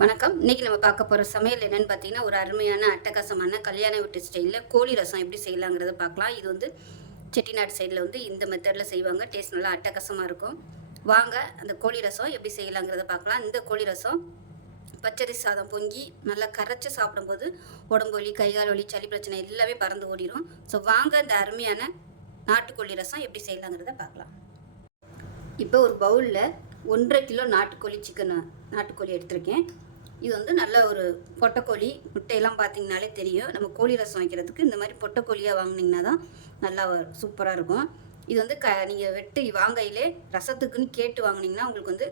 வணக்கம். இன்னைக்கு நம்ம பார்க்க போகிற சமையல் என்னென்னு பார்த்தீங்கன்னா ஒரு அருமையான அட்டகாசமான கல்யாண வீட்டு ஸ்டைலில் கோழி ரசம் எப்படி செய்யலாங்கிறத பார்க்கலாம். இது வந்து செட்டிநாடு சைடில் வந்து இந்த மெத்தடில் செய்வாங்க. டேஸ்ட் நல்லா அட்டகாசமாக இருக்கும். வாங்க அந்த கோழி ரசம் எப்படி செய்யலாங்கிறத பார்க்கலாம். இந்த கோழி ரசம் பச்சரி சாதம் பொங்கி நல்லா கரைச்சி சாப்பிடும்போது உடம்பு வலி கை கால் வலி சளி பிரச்சனை எல்லாமே பறந்து ஓடிடும் ஸோ வாங்க இந்த அருமையான நாட்டுக்கோழி ரசம் எப்படி செய்யலாங்கிறத பார்க்கலாம். இப்போ ஒரு பவுலில் ஒன்றரை கிலோ நாட்டுக்கோழி சிக்கன் நாட்டுக்கோழி எடுத்திருக்கேன். இது வந்து நல்ல ஒரு பொட்டைக்கோழி முட்டையெல்லாம் பார்த்தீங்கனாலே தெரியும். நம்ம கோழி ரசம் வைக்கிறதுக்கு இந்த மாதிரி பொட்டைக்கோழியாக வாங்கினீங்கன்னா தான் நல்லா சூப்பராக இருக்கும். இது வந்து க நீங்கள் வெட்டு வாங்கையிலே ரசத்துக்குன்னு கேட்டு வாங்கினீங்கன்னா உங்களுக்கு வந்து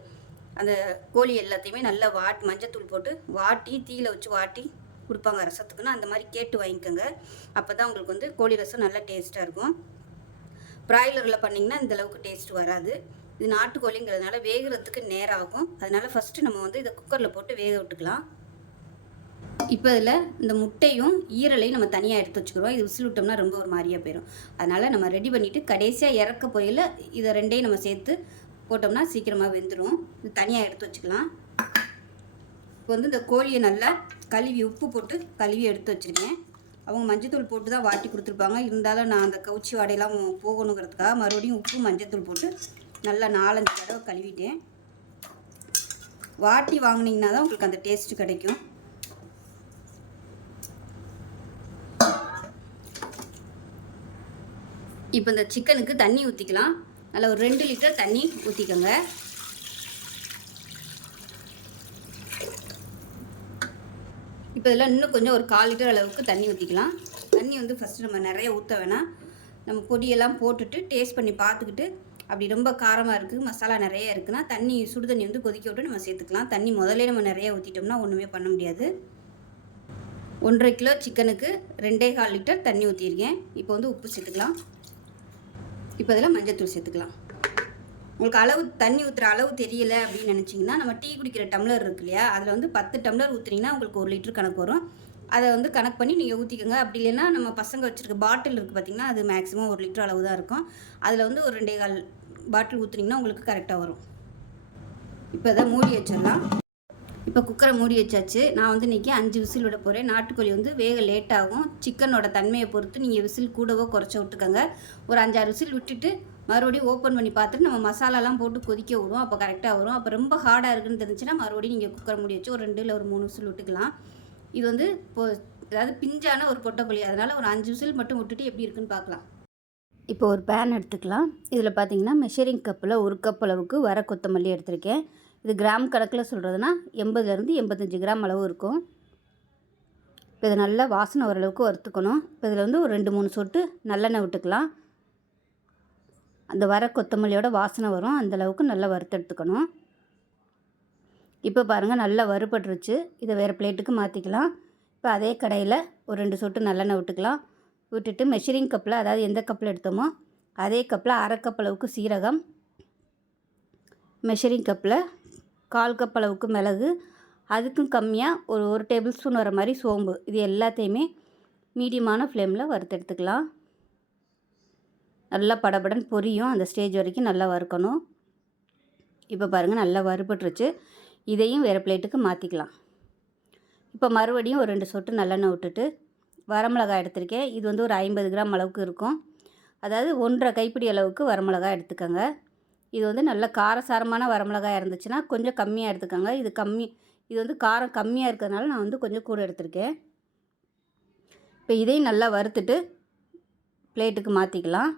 அந்த கோழி எல்லாத்தையுமே நல்லா வாட் மஞ்சத்தூள் போட்டு வாட்டி தீயில வச்சு வாட்டி கொடுப்பாங்க ரசத்துக்குன்னு. அந்த மாதிரி கேட்டு வாங்கிக்கோங்க. அப்போ தான் உங்களுக்கு வந்து கோழி ரசம் நல்லா டேஸ்ட்டாக இருக்கும். ப்ராய்லரில் பண்ணிங்கன்னா இந்த அளவுக்கு டேஸ்ட் வராது. இது நாட்டுக்கோழிங்கிறதுனால வேகிறதுக்கு நேரம் ஆகும் அதனால ஃபஸ்ட்டு நம்ம வந்து இதை குக்கரில் போட்டு வேக விட்டுக்கலாம். இப்போ இதில் இந்த முட்டையும் ஈரலையும் நம்ம தனியாக எடுத்து வச்சுக்கிறோம். இது விசில் விட்டோம்னா ரொம்ப ஒரு மாதிரியாக போயிடும் அதனால் நம்ம ரெடி பண்ணிவிட்டு கடைசியாக இறக்க போயில் இதை ரெண்டையும் நம்ம சேர்த்து போட்டோம்னா சீக்கிரமாக வெந்துடும் இது தனியாக எடுத்து வச்சுக்கலாம். இப்போ வந்து இந்த கோழியை நல்லா கழுவி உப்பு போட்டு கழுவி எடுத்து வச்சுருக்கேன். அவங்க மஞ்சத்தூள் போட்டு தான் வாட்டி கொடுத்துருப்பாங்க. இருந்தாலும் நான் அந்த கவுச்சி வாடையெல்லாம் போகணுங்கிறதுக்காக மறுபடியும் உப்பு மஞ்சத்தூள் போட்டு நல்லா நாலஞ்சு தடவை கழுவிட்டேன் வாட்டி வாங்கினீங்கன்னா தான் உங்களுக்கு அந்த டேஸ்ட்டு கிடைக்கும். இப்போ இந்த சிக்கனுக்கு தண்ணி ஊற்றிக்கலாம் நல்லா ஒரு ரெண்டு லிட்டர் தண்ணி ஊற்றிக்கோங்க இப்போ இதெல்லாம் இன்னும் கொஞ்சம் ஒரு கால் லிட்டர் அளவுக்கு தண்ணி ஊற்றிக்கலாம் தண்ணி வந்து ஃபஸ்ட்டு நம்ம நிறைய ஊற்ற வேணாம். நம்ம பொடியெல்லாம் போட்டுட்டு டேஸ்ட் பண்ணி பார்த்துக்கிட்டு அப்படி ரொம்ப காரமாக இருக்குது மசாலா நிறைய இருக்குன்னா தண்ணி சுடு தண்ணி வந்து கொதிக்க விட்டு நம்ம சேர்த்துக்கலாம். தண்ணி முதல்ல நம்ம நிறைய ஊற்றிட்டோம்னா ஒன்றுமே பண்ண முடியாது. ஒன்றரை கிலோ சிக்கனுக்கு ரெண்டே கால் லிட்டர் தண்ணி ஊற்றிருக்கேன் இப்போ வந்து உப்பு சேர்த்துக்கலாம். இப்போ இதில் மஞ்சத்தூள் சேர்த்துக்கலாம். உங்களுக்கு அளவு தண்ணி ஊற்றுற அளவு தெரியல அப்படின்னு நினச்சிங்கன்னா நம்ம டீ குடிக்கிற டம்ளர் இருக்கு இல்லையா? அதில் வந்து பத்து டம்ளர் ஊற்றுனீங்கன்னா உங்களுக்கு ஒரு லிட்டர் கணக்கு வரும். அதை வந்து கணக்கு பண்ணி நீங்கள் ஊற்றிக்கோங்க அப்படி இல்லைன்னா நம்ம பசங்க வச்சுருக்க பாட்டில் இருக்குது பார்த்தீங்கன்னா அது மேக்ஸிமம் ஒரு லிட்டர் அளவு தான் இருக்கும். அதில் வந்து ஒரு ரெண்டே கால் பாட்டில் ஊற்றுனீங்கன்னா உங்களுக்கு கரெக்டாக வரும். இப்போ இதை மூடி வச்சிடலாம். இப்போ குக்கரை மூடி வச்சாச்சு. நான் வந்து இன்றைக்கி அஞ்சு விசில் விட போகிறேன் நாட்டுக்கோழி வந்து வேக லேட் ஆகும். சிக்கனோட தன்மையை பொறுத்து நீங்கள் விசில் கூடவோ குறைச்சோ விட்டுக்கோங்க. ஒரு அஞ்சாறு விசில் விட்டுட்டு மறுபடியும் ஓப்பன் பண்ணி பார்த்துட்டு நம்ம மசாலாலாம் போட்டு கொதிக்க விடும். அப்போ கரெக்டாக வரும். அப்போ ரொம்ப ஹார்டாக இருக்குன்னு தெரிஞ்சுன்னா மறுபடியும் நீங்கள் குக்கரை மூடி வச்சு ஒரு ரெண்டு இல்லை ஒரு மூணு விசில் விட்டுக்கலாம். இது வந்து இப்போ அதாவது பிஞ்சான ஒரு பொட்டைக்கோழி. அதனால் ஒரு அஞ்சு விசில் மட்டும் விட்டுட்டு எப்படி இருக்குன்னு பார்க்கலாம். இப்போ ஒரு பேன் எடுத்துக்கலாம். இதில் பார்த்தீங்கன்னா மெஷரிங் கப்பில் ஒரு கப் அளவுக்கு வர கொத்தமல்லி எடுத்திருக்கேன். இது கிராம் கணக்கில் சொல்கிறதுனா எண்பதுலேருந்து எண்பத்தஞ்சு கிராம் அளவு இருக்கும். இப்போ இதை நல்லா வாசனை ஓரளவுக்கு வறுத்துக்கணும். இப்போ இதில் வந்து ஒரு ரெண்டு மூணு சொட்டு நல்லெண்ணெய் விட்டுக்கலாம். அந்த வர கொத்தமல்லியோட வாசனை வரும். அந்தளவுக்கு நல்லா நல்லா வறுத்தெடுத்துக்கணும் இப்போ பாருங்கள் நல்லா வறுபட்டுருச்சு. இதை வேறு பிளேட்டுக்கு மாற்றிக்கலாம் இப்போ அதே கடையில் ஒரு ரெண்டு சொட்டு நல்லெண்ணெய் விட்டுக்கலாம். விட்டுட்டு மெஷரிங் கப்பில் அதாவது எந்த கப்பில் எடுத்தோமோ அதே கப்பில் அரை கப் அளவுக்கு சீரகம். மெஷரிங் கப்பில் கால் கப் அளவுக்கு மிளகு. அதுக்கும் கம்மியாக ஒரு ஒரு டேபிள் ஸ்பூன் வர மாதிரி சோம்பு. இது எல்லாத்தையுமே மீடியமான ஃப்ளேமில் வறுத்தெடுத்துக்கலாம் நல்லா படபடன் பொரியும். அந்த ஸ்டேஜ் வரைக்கும் நல்லா வறுக்கணும். இப்போ பாருங்கள் நல்லா வறுபட்டுருச்சு. இதையும் வேறு பிளேட்டுக்கு மாற்றிக்கலாம் இப்போ மறுபடியும் ஒரு ரெண்டு சொட்டு நல்லெண்ணெய் விட்டுட்டு வரமிளகாய் எடுத்திருக்கேன். இது வந்து ஒரு ஐம்பது கிராம் அளவுக்கு இருக்கும். அதாவது ஒன்றரை கைப்பிடி அளவுக்கு வரமிளகாய் எடுத்துக்கோங்க. இது வந்து நல்ல காரசாரமான வரமிளகாய் இருந்துச்சுன்னா கொஞ்சம் கம்மியாக எடுத்துக்கோங்க. இது கம்மி இது வந்து காரம் கம்மியாக இருக்கிறதுனால நான் வந்து கொஞ்சம் கூட எடுத்திருக்கேன். இப்போ இதையும் நல்லா வறுத்துட்டு பிளேட்டுக்கு மாற்றிக்கலாம்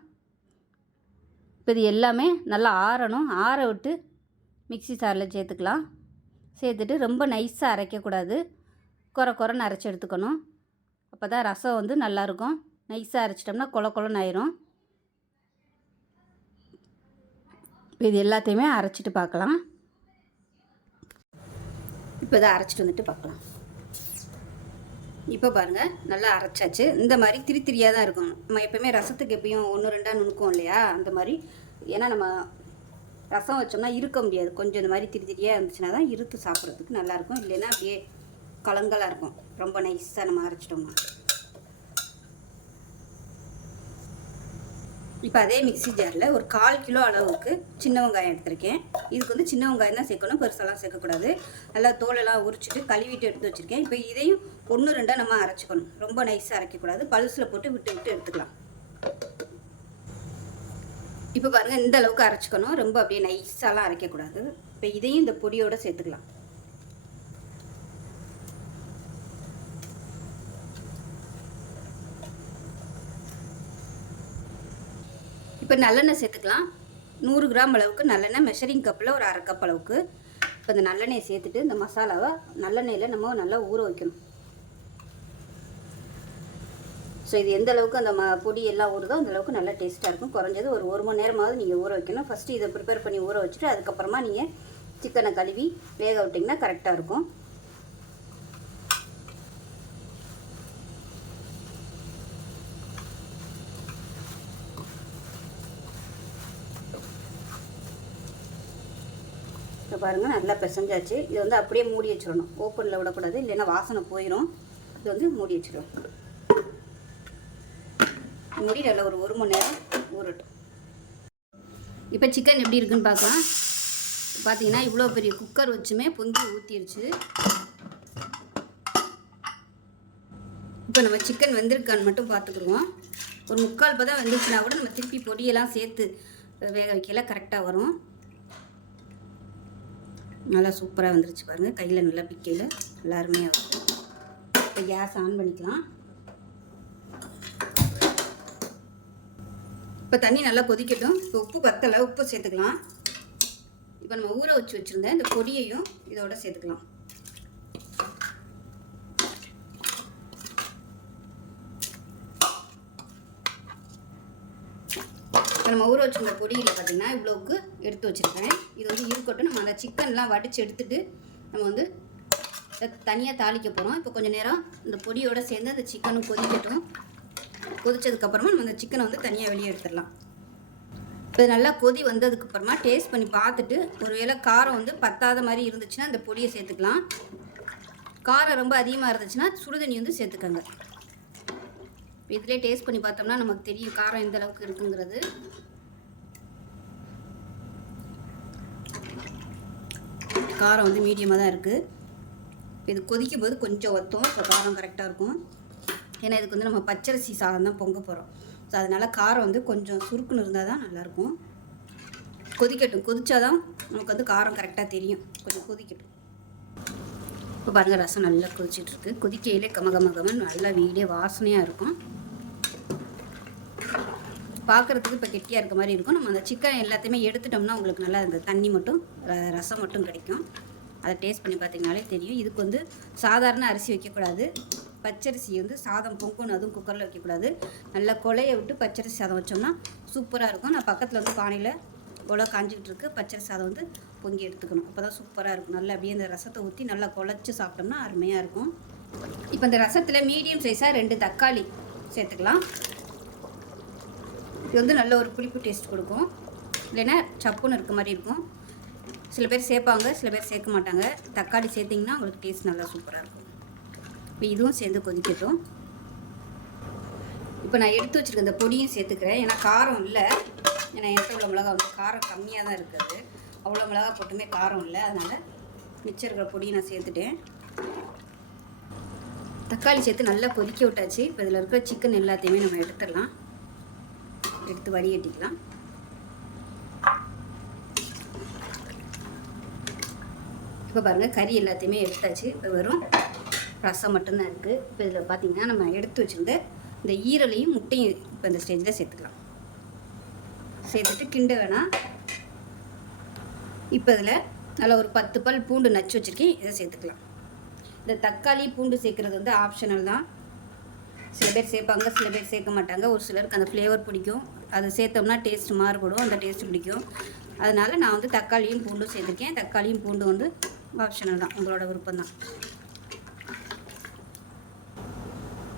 இப்போ இது எல்லாமே நல்லா ஆறணும். ஆற விட்டு மிக்ஸி சாரில் சேர்த்துக்கலாம். சேர்த்துட்டு ரொம்ப நைஸாக அரைக்கக்கூடாது. குறை குறைன்னு அரைச்சி எடுத்துக்கணும். அப்போ தான் ரசம் வந்து நல்லாயிருக்கும். நைஸாக அரைச்சிட்டோம்னா கொல கொலன்னு ஆயிரும். இப்போ இது எல்லாத்தையுமே அரைச்சிட்டு பார்க்கலாம். இப்போ இதை அரைச்சிட்டு வந்துட்டு பார்க்கலாம். இப்போ பாருங்கள் நல்லா அரைச்சாச்சு. இந்த மாதிரி திரி திரியாக தான் இருக்கும். நம்ம எப்போயுமே ரசத்துக்கு எப்பயும் ஒன்று ரெண்டாக நுணுக்கும் இல்லையா? அந்த மாதிரி. ஏன்னா நம்ம ரசம் வச்சோம்னா இருக்க முடியாது. கொஞ்சம் இந்த மாதிரி திரி திரியாக இருந்துச்சுன்னா தான் இருத்து சாப்பிட்றதுக்கு நல்லாயிருக்கும். இல்லைன்னா அப்படியே கலங்கலாக இருக்கும். ரொம்ப நைஸாக நம்ம அரைச்சிட்டோம்னா. இப்போ அதே மிக்ஸி ஜாரில் ஒரு கால் கிலோ அளவுக்கு சின்ன வெங்காயம் எடுத்திருக்கேன். இதுக்கு வந்து சின்ன வெங்காயம் தான் சேர்க்கணும். பெருசெல்லாம் சேர்க்கக்கூடாது. நல்லா தோலெல்லாம் உரிச்சிட்டு கழுவிட்டு எடுத்து வச்சுருக்கேன். இப்போ இதையும் ஒன்று ரெண்டாக நம்ம அரைச்சிக்கணும். ரொம்ப நைஸாக அரைக்கக்கூடாது. பல்ஸில் போட்டு விட்டு விட்டு எடுத்துக்கலாம். இப்போ பாருங்கள் இந்த அளவுக்கு அரைச்சிக்கணும். ரொம்ப அப்படியே நைஸாலாம் அரைக்கக்கூடாது. இப்போ இதையும் இந்த பொடியோடு சேர்த்துக்கலாம். இப்போ நல்லெண்ணெய் சேர்த்துக்கலாம். நூறு கிராம் அளவுக்கு நல்லெண்ணெய் மெஷரிங் கப்பில் ஒரு அரை கப் அளவுக்கு. இப்போ இந்த நல்லெண்ணெயை சேர்த்துட்டு இந்த மசாலாவை நல்லெண்ணெயில் நம்ம நல்லா ஊற வைக்கணும். ஸோ இது எந்த அளவுக்கு அந்த ம பொடி எல்லாம் ஊறுதோ அந்த அளவுக்கு நல்லா டேஸ்ட்டாக இருக்கும். குறைஞ்சது ஒரு ஒரு மணி நேரமாவது நீங்கள் ஊற வைக்கணும். ஃபஸ்ட்டு இதை ப்ரிப்பேர் பண்ணி ஊற வச்சுட்டு அதுக்கப்புறமா நீங்கள் சிக்கனை கழுவி வேக விட்டிங்கன்னா கரெக்டாக இருக்கும். இப்போ பாருங்கள் நல்லா பிசைஞ்சாச்சு. இது வந்து அப்படியே மூடி வச்சிடணும். ஓப்பனில் விடக்கூடாது. இல்லைன்னா வாசனை போயிடும் இது வந்து மூடி வச்சிடணும் மூடி நல்லா ஒரு ஒரு மணி நேரம் ஊறட்டும். இப்போ சிக்கன் எப்படி இருக்குன்னு பார்க்கலாம். பார்த்தீங்கன்னா இவ்வளோ பெரிய குக்கர் வச்சுமே பொங்கி ஊற்றிருச்சு இப்போ நம்ம சிக்கன் வெந்திருக்கான்னு மட்டும் பார்த்துக்குருவோம் ஒரு முக்கால் பதம் வெந்துச்சுன்னா கூட நம்ம திருப்பி பொடியெல்லாம் சேர்த்து வேக வைக்கல கரெக்டாக வரும். நல்லா சூப்பராக வந்துருச்சு பாருங்கள் கையில் நல்லா பிக்கையில். நல்லா அருமையாக இருக்கும் இப்போ கேஸ் ஆன் பண்ணிக்கலாம். இப்போ தண்ணி நல்லா கொதிக்கட்டும். இப்போ உப்பு பத்தலை உப்பு சேர்த்துக்கலாம். இப்போ நம்ம ஊற வச்சு வச்சுருந்தேன் இந்த பொடியையும் இதோட சேர்த்துக்கலாம். இப்போ நம்ம ஊற வச்சுருந்த பொடியில் பார்த்தீங்கன்னா இவ்வளோவுக்கு எடுத்து வச்சுருக்கேன். இது வந்து இருக்கட்டும். நம்ம அந்த சிக்கன்லாம் வடித்து எடுத்துகிட்டு நம்ம வந்து தனியாக தாளிக்க போகிறோம் இப்போ கொஞ்சம் நேரம் இந்த பொடியோடு சேர்ந்து அந்த சிக்கனும் கொதிக்கட்டும். கொதிச்சதுக்கப்புறமா நம்ம அந்த சிக்கனை வந்து தனியாக வெளியே எடுத்துடலாம். இப்போ நல்லா கொதி வந்ததுக்கப்புறமா டேஸ்ட் பண்ணி பார்த்துட்டு ஒருவேளை காரம் வந்து பத்தாத மாதிரி இருந்துச்சுன்னா அந்த பொடியை சேர்த்துக்கலாம். காரம் ரொம்ப அதிகமாக இருந்துச்சுன்னா சுடுதண்ணி வந்து சேர்த்துக்கோங்க. இதிலே டேஸ்ட் பண்ணி பார்த்தோம்னா நமக்கு தெரியும் காரம் எந்த அளவுக்கு இருக்குங்கிறது. காரம் வந்து மீடியமாக தான் இருக்குது இது கொதிக்கும் போது கொஞ்சம் ஒத்தும் இப்போ காரம் கரெக்டாக இருக்கும். ஏன்னா இதுக்கு வந்து நம்ம பச்சரிசி சாதம் தான் பொங்க போகிறோம் ஸோ அதனால் காரம் வந்து கொஞ்சம் சுருக்குன்னு இருந்தால் தான் நல்லாயிருக்கும். கொதிக்கட்டும். கொதிச்சாதான் நமக்கு வந்து காரம் கரெக்டாக தெரியும். கொஞ்சம் கொதிக்கட்டும். இப்போ பாருங்கள் ரசம் நல்லா கொதிச்சிட்ருக்கு. கொதிக்கையிலே கம கம நல்லா வீடே வாசனையாக இருக்கும். பார்க்குறதுக்கு இப்போ கெட்டியாக இருக்க மாதிரி இருக்கும். நம்ம அந்த சிக்கன் எல்லாத்தையுமே எடுத்துட்டோம்னா உங்களுக்கு நல்லா அந்த தண்ணி மட்டும் ர- ரசம் மட்டும் கிடைக்கும். அதை டேஸ்ட் பண்ணி பார்த்தீங்கனாலே தெரியும். இதுக்கு வந்து சாதாரண அரிசி வைக்கக்கூடாது. பச்சரிசி வந்து சாதம் பொங்கணும் அதுவும் குக்கரில் வைக்கக்கூடாது. நல்லா கொலையை விட்டு பச்சரிசி சாதம் வச்சோம்னா சூப்பராக இருக்கும். நான் பக்கத்தில் வந்து பானையில் உலக காஞ்சிக்கிட்டு இருக்கு. பச்சரிசி சாதம் வந்து பொங்கி எடுத்துக்கணும். அப்போ தான் சூப்பராக இருக்கும். நல்லா அப்படியே அந்த ரசத்தை ஊற்றி நல்லா குழச்சி சாப்பிட்டோம்னா அருமையாக இருக்கும். இப்போ இந்த ரசத்தில் மீடியம் சைஸாக ரெண்டு தக்காளி சேர்த்துக்கலாம். இது வந்து நல்ல ஒரு புளிப்பு டேஸ்ட் கொடுக்கும். இல்லைன்னா சப்புன்னு இருக்க மாதிரி இருக்கும். சில பேர் சேர்ப்பாங்க சில பேர் சேர்க்க மாட்டாங்க. தக்காளி சேர்த்திங்கன்னா உங்களுக்கு டேஸ்ட் நல்லா சூப்பராக இருக்கும். இப்போ இதுவும் சேர்ந்து கொதிக்கட்டும். இப்போ நான் எடுத்து வச்சுருக்க இந்த பொடியும் சேர்த்துக்கிறேன். ஏன்னா காரம் இல்லை. ஏன்னா என்கிட்ட உள்ள மிளகா வந்து காரம் கம்மியாக தான் இருக்குது. அவ்வளோ மிளகா போட்டுமே காரம் இல்லை. அதனால் மிச்சம் இருக்கிற பொடியை நான் சேர்த்துட்டேன். தக்காளி சேர்த்து நல்லா கொதிக்க விட்டாச்சு. இப்போ இதில் இருக்கிற சிக்கன் எல்லாத்தையுமே நம்ம எடுத்துடலாம். எடுத்து வடிகட்டிக்கலாம். இப்போ பாருங்கள் கறி எல்லாத்தையுமே எடுத்தாச்சு. இப்போ வெறும் ரசம் மட்டும்தான் இருக்குது இப்போ இதில் பார்த்தீங்கன்னா நம்ம எடுத்து வச்சுருந்த இந்த ஈரலையும் முட்டையும் இப்போ இந்த ஸ்டேஜில் சேர்த்துக்கலாம். சேர்த்துட்டு கிண்ட வேணாம். இப்போ இதில் நல்லா ஒரு பத்து பல் பூண்டு நச்சு வச்சுருக்கேன். இதை சேர்த்துக்கலாம். இந்த தக்காளி பூண்டு சேர்க்குறது வந்து ஆப்ஷனல் தான். சில பேர் சேர்ப்பாங்க சில பேர் சேர்க்க மாட்டாங்க. ஒரு சிலருக்கு அந்த ஃப்ளேவர் பிடிக்கும். அது சேர்த்தோம்னா டேஸ்ட் மாறுபடும். அந்த டேஸ்ட் பிடிக்கும். அதனால் நான் வந்து தக்காளியும் பூண்டும் சேர்த்துருக்கேன். தக்காளியும் பூண்டும் வந்து ஆப்ஷனல் தான். உங்களோட விருப்பம் தான்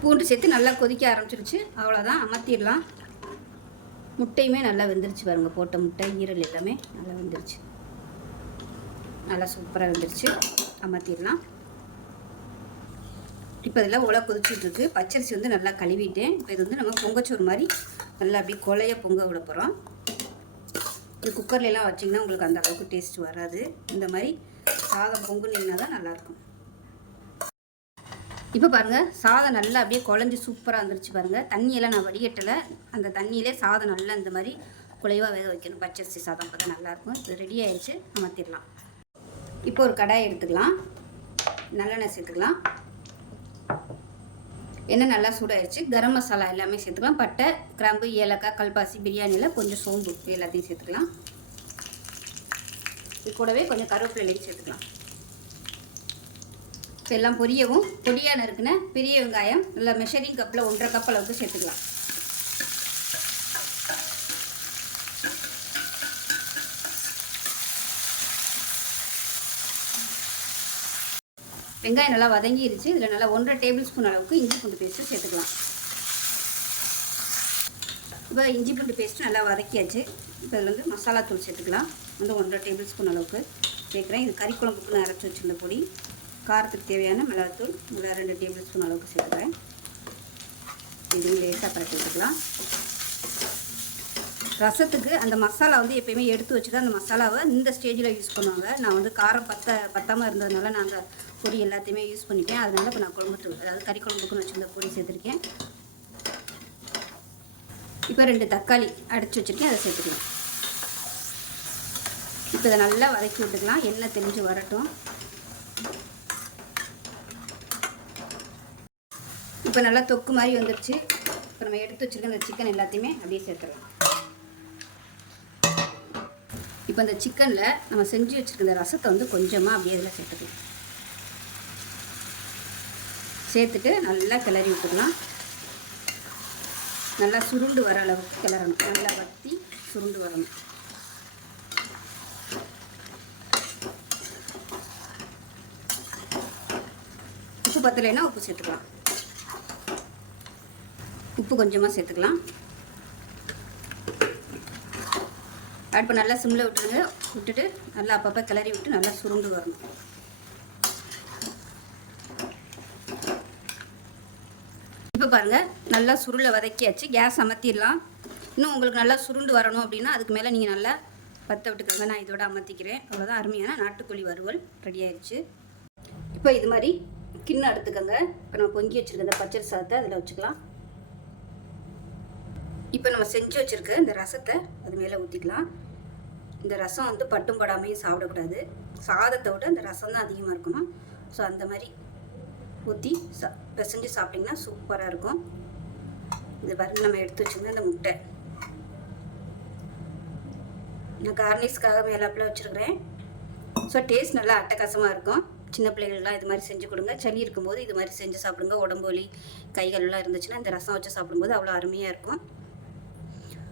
பூண்டு சேர்த்து நல்லா கொதிக்க ஆரம்பிச்சிருச்சு. அவ்வளோதான் அமர்த்திடலாம். முட்டையுமே நல்லா வெந்துருச்சு பாருங்க போட்ட முட்டை ஈரல் எல்லாமே நல்லா வெந்துருச்சு. நல்லா சூப்பராக வெந்துருச்சு. அமர்த்திடலாம். இப்போ இதில் உலை கொதிச்சுட்ருக்கு பச்சரிசி வந்து நல்லா கழுவிட்டேன். இப்போ இது வந்து நம்ம பொங்கச்சோறு மாதிரி நல்லா அப்படியே கொலைய பொங்க விட போகிறோம் இது குக்கர்லாம் வச்சிங்கன்னா உங்களுக்கு அந்த அளவுக்கு டேஸ்ட் வராது. இந்த மாதிரி சாதம் பொங்குனீங்கன்னா தான் நல்லாயிருக்கும் இப்போ பாருங்கள் சாதம் நல்லா அப்படியே குழஞ்சி சூப்பராக வந்துருச்சு பாருங்கள் தண்ணியெல்லாம் நான் வடிகட்டலை. அந்த தண்ணியிலே சாதம் நல்லா இந்த மாதிரி குலைவாக வேக வைக்கணும். பச்சரிசி சாதம் பார்த்தா நல்லாயிருக்கும் இது ரெடி ஆயிடுச்சு அமர்த்திடலாம் இப்போ ஒரு கடாய் எடுத்துக்கலாம். நல்லெண்ணெய் சேர்த்துக்கலாம். எண்ணெய் நல்லா சூடாயிடுச்சு கரம் மசாலா எல்லாமே சேர்த்துக்கலாம். பட்டை கிராம்பு ஏலக்காய் கல்பாசி பிரியாணியில் கொஞ்சம் சோம்பு. எல்லாத்தையும் சேர்த்துக்கலாம். இது கூடவே கொஞ்சம் கருவேப்பிலையும் சேர்த்துக்கலாம். எல்லாம் பொரியவும் பொடியாக நறுக்குன பெரிய வெங்காயம் நல்லா மெஷரிங் கப்பில் ஒன்றரை கப் அளவுக்கு சேர்த்துக்கலாம். வெங்காயம் நல்லா வதங்கிருச்சு. இதில் நல்லா ஒன்றரை டேபிள் ஸ்பூன் அளவுக்கு இஞ்சி பூண்டு பேஸ்ட்டு சேர்த்துக்கலாம். இப்போ இஞ்சி பூண்டு பேஸ்ட்டு நல்லா வதக்கியாச்சு. இப்போ இதில் வந்து மசாலா தூள் சேர்த்துக்கலாம். வந்து ஒன்றரை டேபிள் ஸ்பூன் அளவுக்கு சேர்க்குறேன். இது கறி குழம்புக்கு நான் அரைச்சி வச்சுருந்த பொடி. காரத்துக்கு தேவையான மிளகாத்தூள் ஒரு ரெண்டு டேபிள் ஸ்பூன் அளவுக்கு சேர்த்துக்கிறேன். இதையும் லேசாக பரட்டி விட்டுக்கலாம் ரசத்துக்கு அந்த மசாலா வந்து எப்பயுமே எடுத்து வச்சுட்டு அந்த மசாலாவை இந்த ஸ்டேஜில் யூஸ் பண்ணுவாங்க. நான் வந்து காரம் பத்த பத்தாமல் இருந்ததுனால நான் அந்த பொடி எல்லாத்தையுமே யூஸ் பண்ணிட்டேன். அதனால இப்போ நான் குழம்பு அதாவது கறி குழம்புக்குன்னு வச்சுருந்த பொடி சேர்த்துருக்கேன். இப்போ ரெண்டு தக்காளி அடைச்சி வச்சுருக்கேன். அதை சேர்த்துக்கலாம். இப்போ இதை நல்லா வதக்கி விட்டுக்கலாம். எண்ணெய் தெளிஞ்சு வரட்டும். இப்போ நல்லா தொக்கு மாதிரி வந்துடுச்சு இப்போ நம்ம எடுத்து வச்சுருக்க அந்த சிக்கன் எல்லாத்தையுமே அப்படியே சேர்த்துடலாம். இப்போ இந்த சிக்கனில் நம்ம செஞ்சு வச்சுருக்க இந்த ரசத்தை வந்து கொஞ்சமாக அப்படியே இதில் சேர்த்துக்கலாம். சேர்த்துட்டு நல்லா கிளறி விட்டுக்கலாம். நல்லா சுருண்டு வர அளவுக்கு கிளறணும். நல்லா வற்றி சுருண்டு வரணும். உப்பு பத்தலைன்னா உப்பு சேர்த்துக்கலாம். உப்பு கொஞ்சமாக சேர்த்துக்கலாம். அடுப்பு நல்லா சிம்மில் விட்டுருங்க. விட்டுட்டு நல்லா அப்பப்போ கிளறி விட்டு நல்லா சுருண்டு வரணும். இப்போ பாருங்கள் நல்லா சுருளை வதக்கியாச்சு. கேஸ் அமர்த்திடலாம் இன்னும் உங்களுக்கு நல்லா சுருண்டு வரணும் அப்படின்னா அதுக்கு மேலே நீங்கள் நல்லா பற்ற விட்டுக்கோங்க. நான் இதோட அமர்த்திக்கிறேன் அவ்வளோதான் அருமையான நாட்டுக்கோழி வறுவல் ரெடி ஆயிடுச்சு. இப்போ இது மாதிரி கிண்ணம் எடுத்துக்கோங்க. இப்போ நம்ம பொங்கி வச்சுருக்க இந்த பச்சை சாதத்தை அதில் வச்சுக்கலாம். இப்போ நம்ம செஞ்சு வச்சுருக்க இந்த ரசத்தை அது மேலே ஊற்றிக்கலாம் இந்த ரசம் வந்து பட்டும் படாமையும் சாப்பிடக்கூடாது. சாதத்தை விட இந்த ரசம் தான் அதிகமாக இருக்கணும். ஸோ அந்த மாதிரி ஊற்றி சா பிசைஞ்சு சாப்பிட்டிங்கன்னா சூப்பராக இருக்கும். இது பாருங்க நம்ம எடுத்து வச்சுருந்தோம் இந்த முட்டை. நான் கார்னிஸ்க்காக மேலாப்பில் வச்சுருக்கிறேன். ஸோ டேஸ்ட் நல்லா அட்டகாசமாக இருக்கும். சின்ன பிள்ளைகள்லாம் இது மாதிரி செஞ்சு கொடுங்க. சளி இருக்கும்போது இது மாதிரி செஞ்சு சாப்பிடுங்க. உடம்பு வலி கைகள்லாம் இருந்துச்சுன்னா இந்த ரசம் வச்சு சாப்பிடும்போது அவ்வளோ அருமையாக இருக்கும்.